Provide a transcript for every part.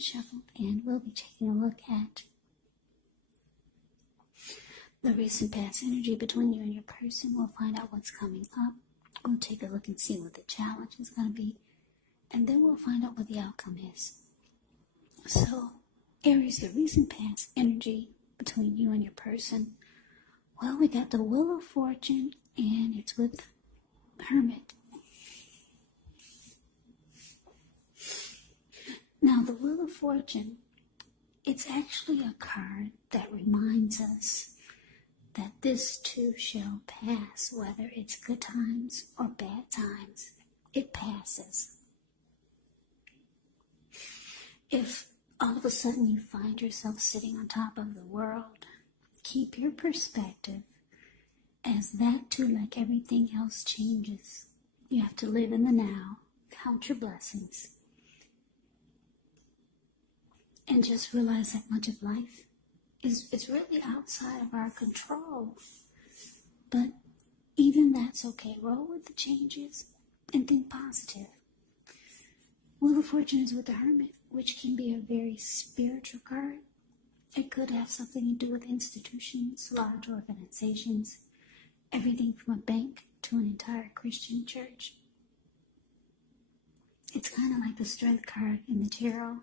shuffled, and we'll be taking a look at the recent past energy between you and your person. We'll find out what's coming up. We'll take a look and see what the challenge is going to be, and then we'll find out what the outcome is. So, Aries, your recent past energy between you and your person. Well, we got the Wheel of Fortune, and it's with Hermit. Now, the Wheel of Fortune, it's actually a card that reminds us that this too shall pass, whether it's good times or bad times. It passes. If all of a sudden you find yourself sitting on top of the world, keep your perspective, as that too, like everything else, changes. You have to live in the now, count your blessings, and just realize that much of life is really outside of our control. But even that's okay. Roll with the changes and think positive. Wheel of Fortune is with the Hermit, which can be a very spiritual card. It could have something to do with institutions, large organizations, everything from a bank to an entire Christian church. It's kind of like the Strength card in the tarot.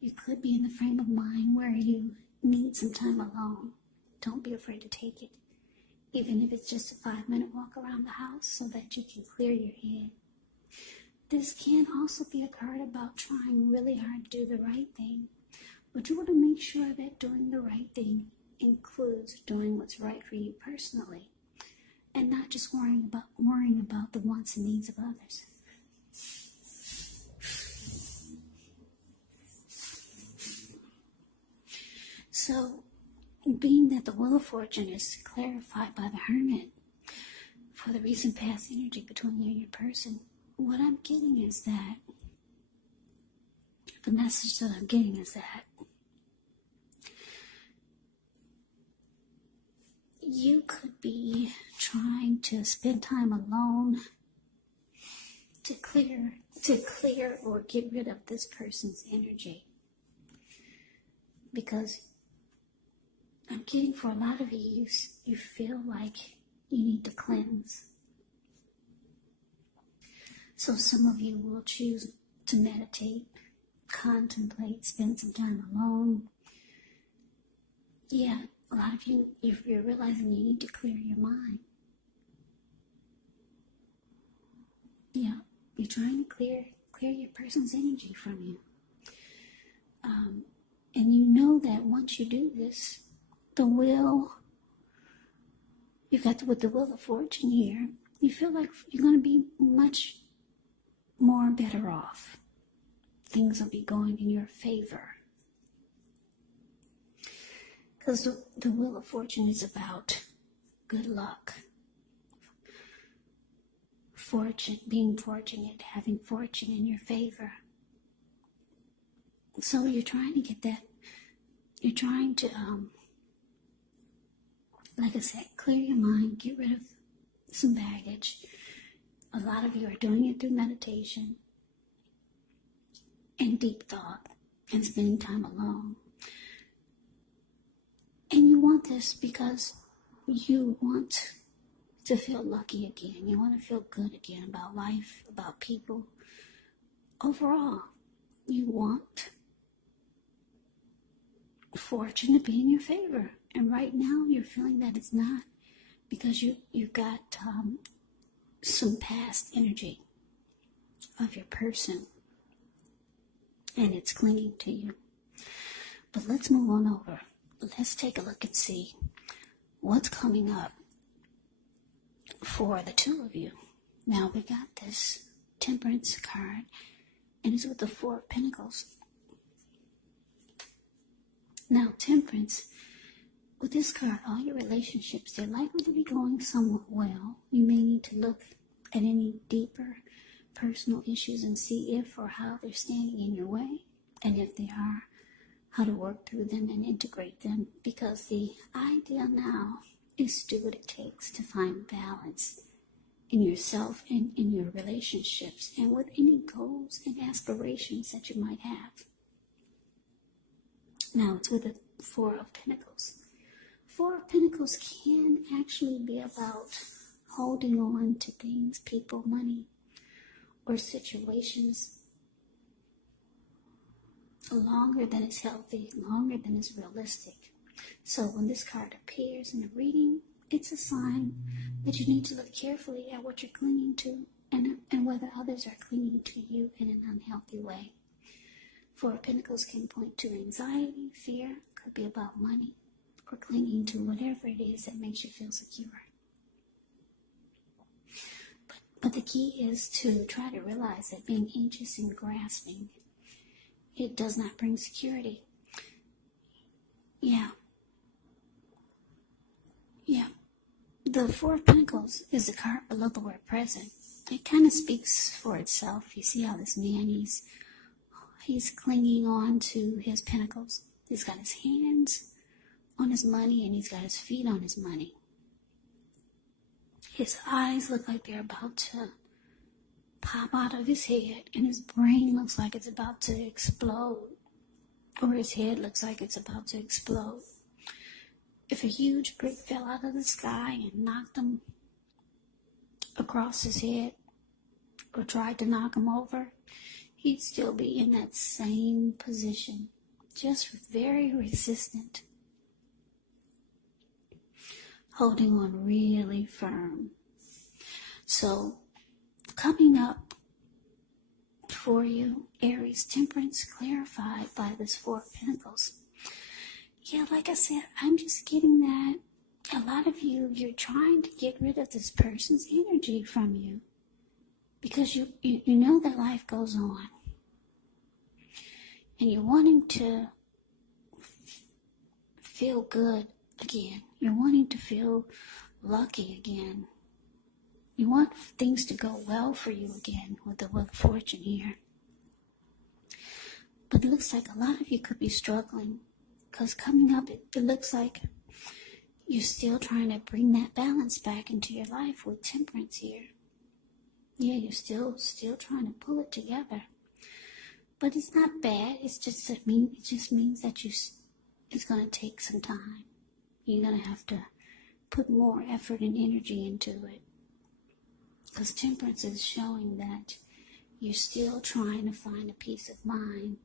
You could be in the frame of mind where you need some time alone. Don't be afraid to take it, even if it's just a 5-minute walk around the house so that you can clear your head. This can also be a card about trying really hard to do the right thing, but you want to make sure that doing the right thing includes doing what's right for you personally, and not just worrying about the wants and needs of others. So, being that the Wheel of Fortune is clarified by the Hermit for the recent past energy between you and your person, what I'm getting is that, the message that I'm getting is that you could be trying to spend time alone to clear or get rid of this person's energy. Because I'm getting for a lot of you, you feel like you need to cleanse. So some of you will choose to meditate, contemplate, spend some time alone. Yeah, a lot of you, you're realizing you need to clear your mind. Yeah, you're trying to clear your person's energy from you. And you know that once you do this, you've got with the Wheel of Fortune here, you feel like you're going to be much more better off. Things will be going in your favor. Because the Wheel of Fortune is about good luck, fortune, being fortunate, having fortune in your favor. So you're trying to get that, you're trying to, like I said, clear your mind, get rid of some baggage. A lot of you are doing it through meditation and deep thought and spending time alone. And you want this because you want to feel lucky again. You want to feel good again about life, about people. Overall, you want fortune to be in your favor. And right now, you're feeling that it's not because you've got some past energy of your person, and it's clinging to you. But let's move on over. Let's take a look and see what's coming up for the two of you. Now, we got this Temperance card, and it's with the Four of Pentacles. Now, Temperance, with this card, all your relationships, they're likely to be going somewhat well. You may need to look at any deeper personal issues and see if or how they're standing in your way, and if they are, how to work through them and integrate them, because the idea now is to do what it takes to find balance in yourself and in your relationships and with any goals and aspirations that you might have. Now it's with the Four of Pentacles. Four of Pentacles can actually be about holding on to things, people, money, or situations longer than is healthy, longer than is realistic. So when this card appears in a reading, it's a sign that you need to look carefully at what you're clinging to and whether others are clinging to you in an unhealthy way. Four of Pentacles can point to anxiety, fear, could be about money, or clinging to whatever it is that makes you feel secure. But the key is to try to realize that being anxious and grasping, it does not bring security. Yeah. The Four of Pentacles is the card below the word present. It kind of speaks for itself. You see how this man, he's clinging on to his pentacles. He's got his hands on his money and he's got his feet on his money. His eyes look like they're about to pop out of his head, and his brain looks like it's about to explode, or his head looks like it's about to explode. If a huge brick fell out of the sky and knocked him across his head, or tried to knock him over, he'd still be in that same position, just very resistant, holding on really firm. So, coming up for you, Aries, Temperance, clarified by this Four of Pentacles. Yeah, like I said, I'm just getting that a lot of you're trying to get rid of this person's energy from you, because you know that life goes on, and you're wanting to feel good again. You're wanting to feel lucky again. You want things to go well for you again with the Wheel of Fortune here. But it looks like a lot of you could be struggling, because coming up, it looks like you're still trying to bring that balance back into your life with Temperance here. Yeah, you're still trying to pull it together. But it's not bad. It just means that it's going to take some time. You're going to have to put more effort and energy into it. Because Temperance is showing that you're still trying to find a peace of mind.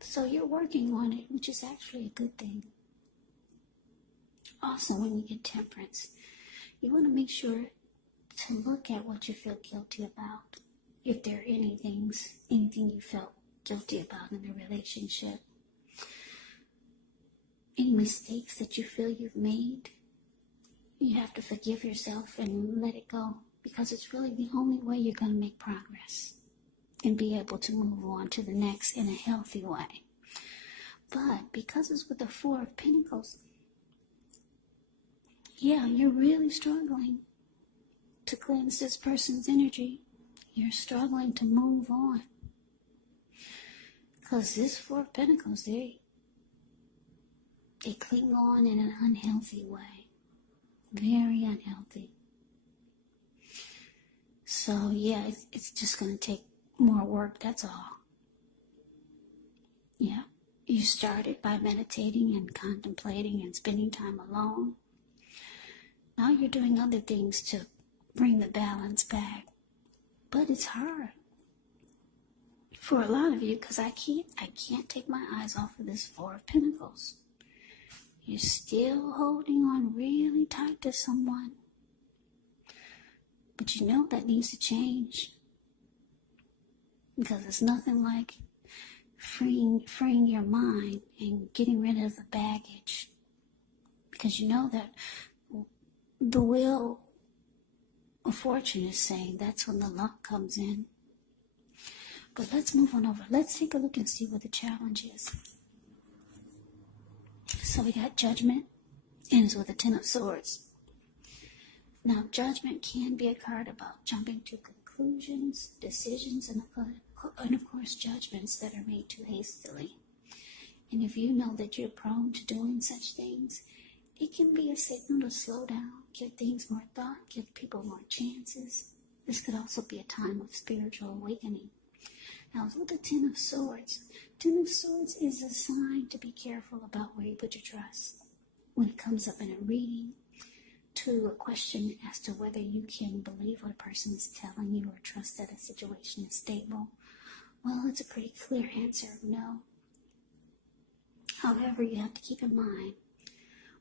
So you're working on it, which is actually a good thing. Also, when you get Temperance, you want to make sure to look at what you feel guilty about. If there are anything you felt guilty about in the relationship. Any mistakes that you feel you've made, you have to forgive yourself and let it go. Because it's really the only way you're going to make progress and be able to move on to the next in a healthy way. But because it's with the Four of Pentacles, yeah, you're really struggling to cleanse this person's energy. You're struggling to move on. Because this Four of Pentacles, they cling on in an unhealthy way. Very unhealthy. So, yeah, it's just going to take more work, that's all. Yeah, you started by meditating and contemplating and spending time alone. Now you're doing other things to bring the balance back. But it's hard for a lot of you, because I can't take my eyes off of this Four of Pentacles. You're still holding on really tight to someone. But you know that needs to change. Because it's nothing like freeing your mind and getting rid of the baggage. Because you know that the Wheel of Fortune is saying that's when the luck comes in. But let's move on over. Let's take a look and see what the challenge is. So we got Judgment, and it's with the Ten of Swords. Now, Judgment can be a card about jumping to conclusions, decisions, and of course, judgments that are made too hastily. And if you know that you're prone to doing such things, it can be a signal to slow down, give things more thought, give people more chances. This could also be a time of spiritual awakening. Now, with the Ten of Swords, Ten of Swords is a sign to be careful about where you put your trust. When it comes up in a reading, to a question as to whether you can believe what a person is telling you or trust that a situation is stable, well, it's a pretty clear answer of no. However, you have to keep in mind,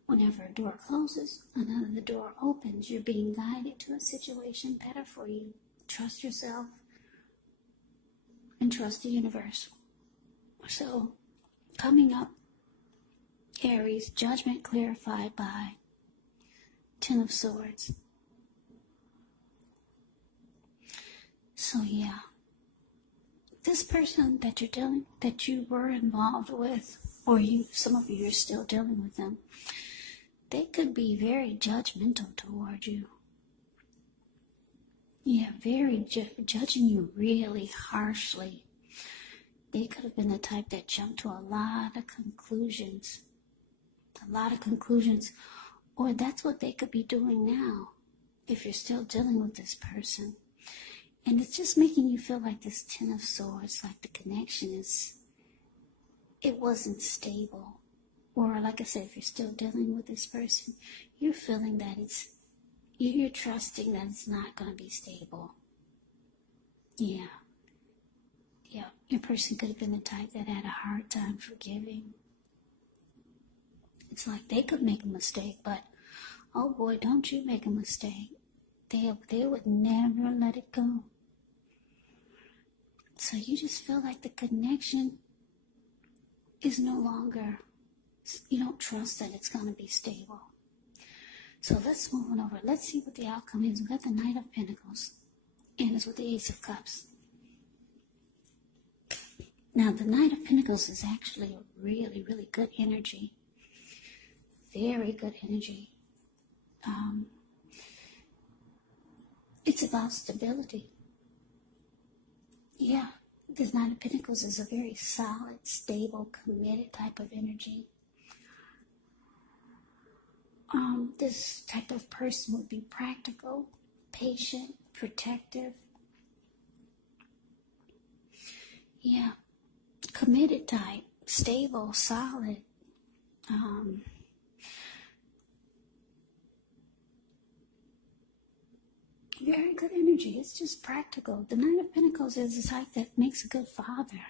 whenever a door closes, another door opens. You're being guided to a situation better for you. Trust yourself and trust the universe. So, coming up, Aries, judgment clarified by Ten of Swords. So yeah, this person that you were involved with, or some of you are still dealing with them, they could be very judgmental toward you. Yeah, very judging you really harshly. They could have been the type that jumped to a lot of conclusions. Or that's what they could be doing now, if you're still dealing with this person. And it's just making you feel like this Ten of Swords, like the connection it wasn't stable. Or like I said, if you're still dealing with this person, you're feeling that you're trusting that it's not going to be stable. Yeah. Your person could have been the type that had a hard time forgiving. It's like they could make a mistake, but oh boy, don't you make a mistake. They would never let it go. So you just feel like the connection is no longer, you don't trust that it's going to be stable. So let's move on over. Let's see what the outcome is. We've got the Knight of Pentacles, and it's with the Ace of Cups. Now, the Knight of Pentacles is actually a really, really good energy. Very good energy. It's about stability. Yeah, this Knight of Pentacles is a very solid, stable, committed type of energy. This type of person would be practical, patient, protective. Yeah, committed type, stable, solid. Very good energy. It's just practical. The Knight of Pentacles is the type that makes a good father.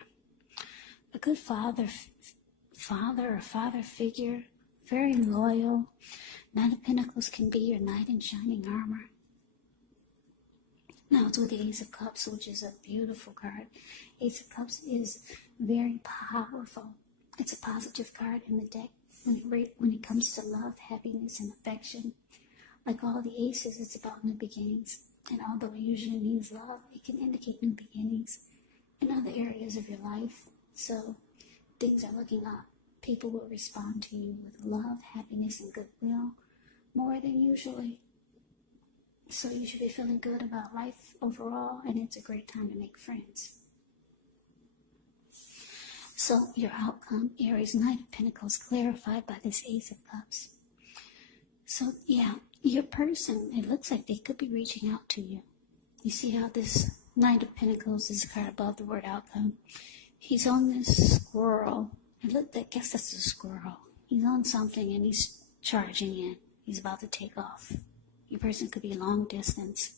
A good father or father figure. Very loyal. Knight of Pentacles can be your knight in shining armor. Now it's with the Ace of Cups, which is a beautiful card. Ace of Cups is very powerful. It's a positive card in the deck when it comes to love, happiness, and affection. Like all the aces, it's about new beginnings. And although it usually means love, it can indicate new beginnings in other areas of your life. So things are looking up. People will respond to you with love, happiness, and goodwill more than usually. So you should be feeling good about life overall, and it's a great time to make friends. So your outcome, Aries, Knight of Pentacles, clarified by this Ace of Cups. So yeah, your person, it looks like they could be reaching out to you. You see how this Knight of Pentacles is a card above the word outcome. He's on this squirrel. I guess that's a squirrel. He's on something and he's charging in. He's about to take off. Your person could be long distance.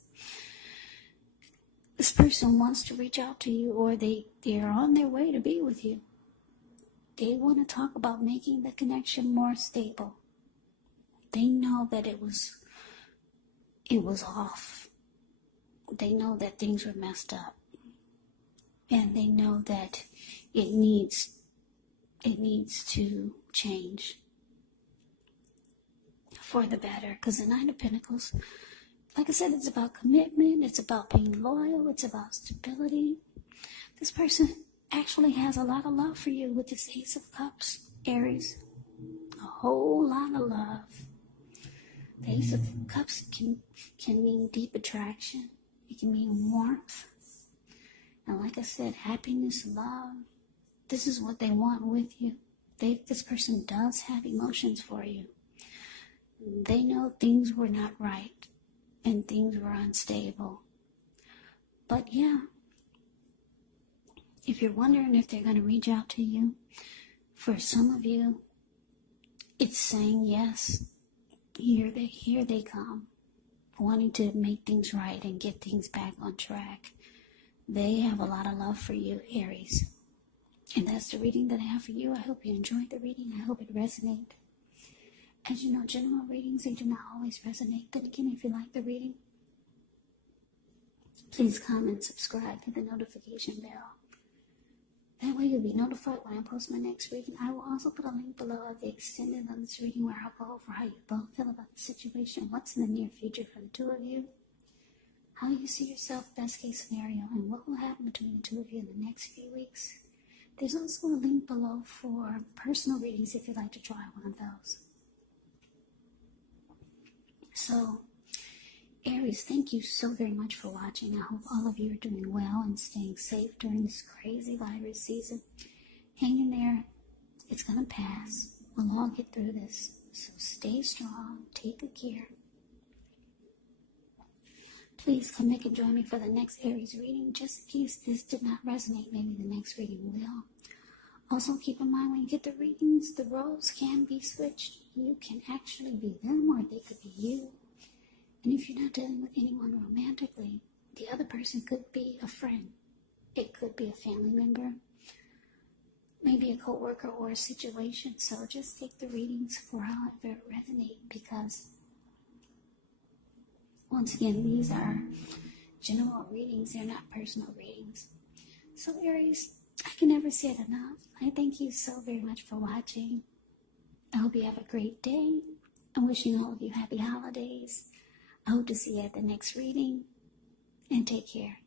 This person wants to reach out to you, or they're on their way to be with you. They want to talk about making the connection more stable. They know that it was off. They know that things were messed up. And they know that it needs to change for the better. Because the Nine of Pentacles, like I said, it's about commitment. It's about being loyal. It's about stability. This person actually has a lot of love for you with this Ace of Cups, Aries. A whole lot of love. The Ace of Cups can mean deep attraction. It can mean warmth. And like I said, happiness, love. This is what they want with you. This person does have emotions for you. They know things were not right and things were unstable. But yeah, If you're wondering if they're going to reach out to you, for some of you, it's saying yes. Here they come, wanting to make things right and get things back on track. They have a lot of love for you, Aries. And that's the reading that I have for you. I hope you enjoyed the reading. I hope it resonated. As you know, general readings, they do not always resonate. Then again, if you like the reading, please comment, subscribe, hit the notification bell. That way you'll be notified when I post my next reading. I will also put a link below of the extended on this reading where I'll go over how you both feel about the situation, what's in the near future for the two of you, how you see yourself, best case scenario, and what will happen between the two of you in the next few weeks. There's also a link below for personal readings if you'd like to try one of those. So, Aries, thank you so very much for watching. I hope all of you are doing well and staying safe during this crazy virus season. Hang in there. It's going to pass. We'll all get through this. So stay strong. Take good care. Please come back and join me for the next Aries reading. Just in case this did not resonate, maybe the next reading will. Also, keep in mind when you get the readings, the roles can be switched. You can actually be them or they could be you. And if you're not dealing with anyone romantically, the other person could be a friend. It could be a family member, maybe a co-worker or a situation. So just take the readings for however it resonates, because once again, these are general readings. They're not personal readings. So Aries, I can never say it enough. I thank you so very much for watching. I hope you have a great day. I'm wishing all of you happy holidays. I hope to see you at the next reading, and take care.